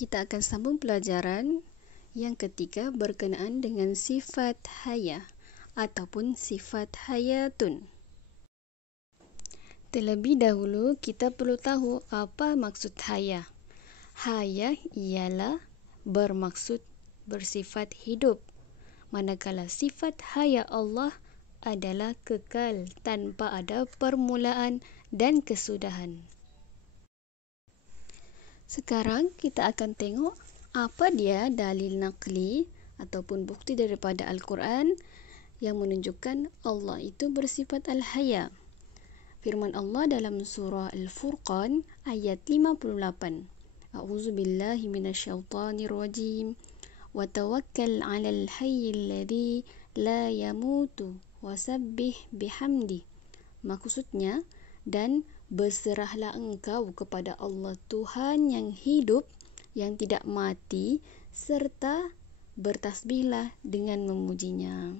Kita akan sambung pelajaran yang ketiga berkenaan dengan sifat haya ataupun sifat hayatun. Terlebih dahulu, kita perlu tahu apa maksud haya. Haya ialah bermaksud bersifat hidup. Manakala sifat haya Allah adalah kekal tanpa ada permulaan dan kesudahan. Sekarang kita akan tengok apa dia dalil naqli ataupun bukti daripada Al-Quran yang menunjukkan Allah itu bersifat Al-Haya. Firman Allah dalam surah Al-Furqan ayat 58. A'udzu billahi minasyaitonir rajim. Wa tawakkal 'alal hayyil ladzi la yamutu wasabbih bihamdi. Maksudnya, dan berserahlah engkau kepada Allah Tuhan yang hidup, yang tidak mati, serta bertasbihlah dengan memujinya.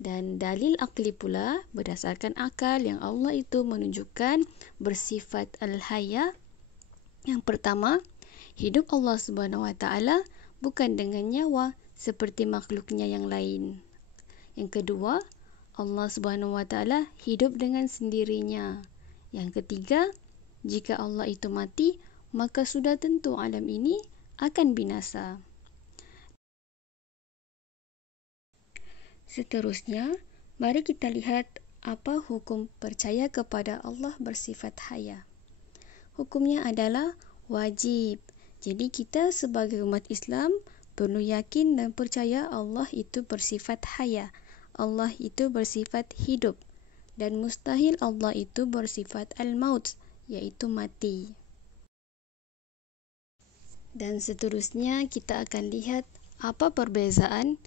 Dan dalil akli pula berdasarkan akal yang Allah itu menunjukkan bersifat Al-Haya. Yang pertama, hidup Allah Subhanahu Wa Taala bukan dengan nyawa seperti makhluknya yang lain. Yang kedua, Allah Subhanahu Wa Taala hidup dengan sendirinya. Yang ketiga, jika Allah itu mati, maka sudah tentu alam ini akan binasa. Seterusnya, mari kita lihat apa hukum percaya kepada Allah bersifat haya. Hukumnya adalah wajib. Jadi kita sebagai umat Islam perlu yakin dan percaya Allah itu bersifat haya. Allah itu bersifat hidup. Dan mustahil Allah itu bersifat al-maut, iaitu mati. Dan seterusnya kita akan lihat apa perbezaan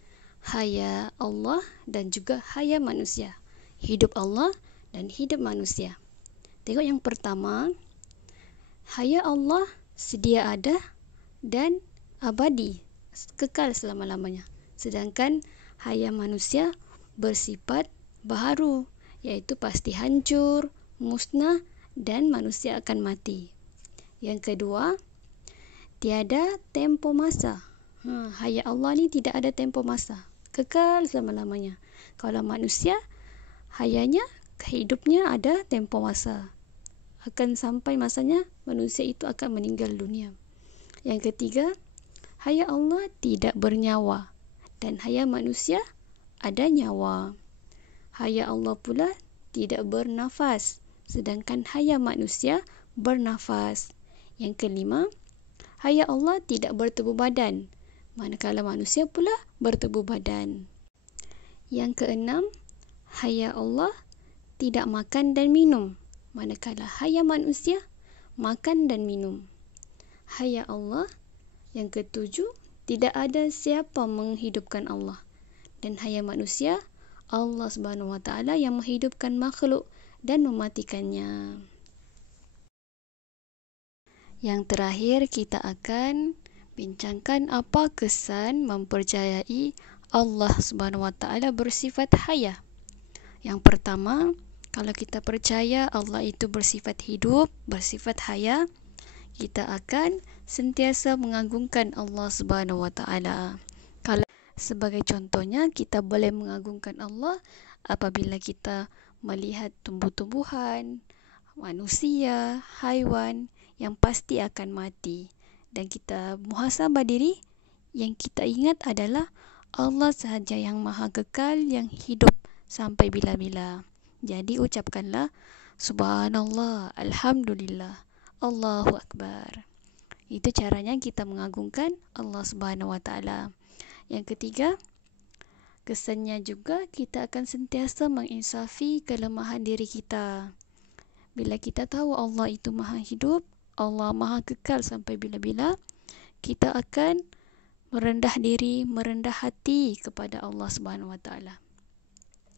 haya Allah dan juga haya manusia. Hidup Allah dan hidup manusia. Tengok yang pertama, haya Allah sedia ada dan abadi, kekal selama-lamanya. Sedangkan haya manusia bersifat baharu, iaitu pasti hancur, musnah dan manusia akan mati. Yang kedua, tiada tempo masa. Haya Allah ni tidak ada tempo masa, kekal selama-lamanya. Kalau manusia, hayanya, hidupnya ada tempo masa. Akan sampai masanya manusia itu akan meninggal dunia. Yang ketiga, haya Allah tidak bernyawa dan haya manusia ada nyawa. Haya Allah pula tidak bernafas, sedangkan haya manusia bernafas. Yang kelima, haya Allah tidak bertubuh badan, manakala manusia pula bertubuh badan. Yang keenam, haya Allah tidak makan dan minum, manakala haya manusia makan dan minum. Haya Allah yang ketujuh, tidak ada siapa menghidupkan Allah. Dan haya manusia, Allah Subhanahu Wa Taala yang menghidupkan makhluk dan mematikannya. Yang terakhir, kita akan bincangkan apa kesan mempercayai Allah Subhanahu Wa Taala bersifat haya. Yang pertama, kalau kita percaya Allah itu bersifat hidup, bersifat haya, kita akan sentiasa mengagungkan Allah Subhanahu Wa Taala. Kalau sebagai contohnya, kita boleh mengagungkan Allah apabila kita melihat tumbuh-tumbuhan, manusia, haiwan yang pasti akan mati. Dan kita muhasabah diri, yang kita ingat adalah Allah sahaja yang maha kekal, yang hidup sampai bila-bila. Jadi ucapkanlah Subhanallah, Alhamdulillah, Allahu Akbar. Itu caranya kita mengagungkan Allah Subhanahu Wa Taala. Yang ketiga, kesannya juga kita akan sentiasa menginsafi kelemahan diri kita. Bila kita tahu Allah itu maha hidup, Allah maha kekal sampai bila-bila, kita akan merendah diri, merendah hati kepada Allah Subhanahu Wa Taala.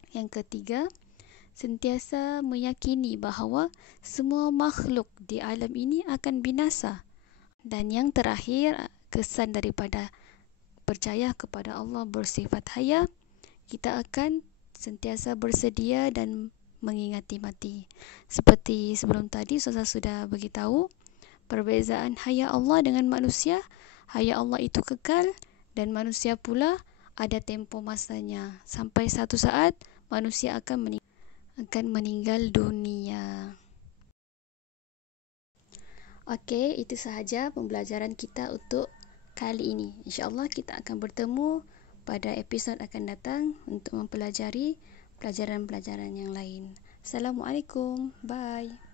Yang ketiga, sentiasa meyakini bahawa semua makhluk di alam ini akan binasa. Dan yang terakhir, kesan daripada percaya kepada Allah bersifat haya, kita akan sentiasa bersedia dan mengingati mati. Seperti sebelum tadi Ustazah sudah beritahu, perbezaan haya Allah dengan manusia hayat Allah itu kekal dan manusia pula ada tempoh masanya. Sampai satu saat manusia akan meninggal dunia. Okey, itu sahaja pembelajaran kita untuk kali ini. InsyaAllah kita akan bertemu pada episod akan datang untuk mempelajari pelajaran-pelajaran yang lain. Assalamualaikum. Bye.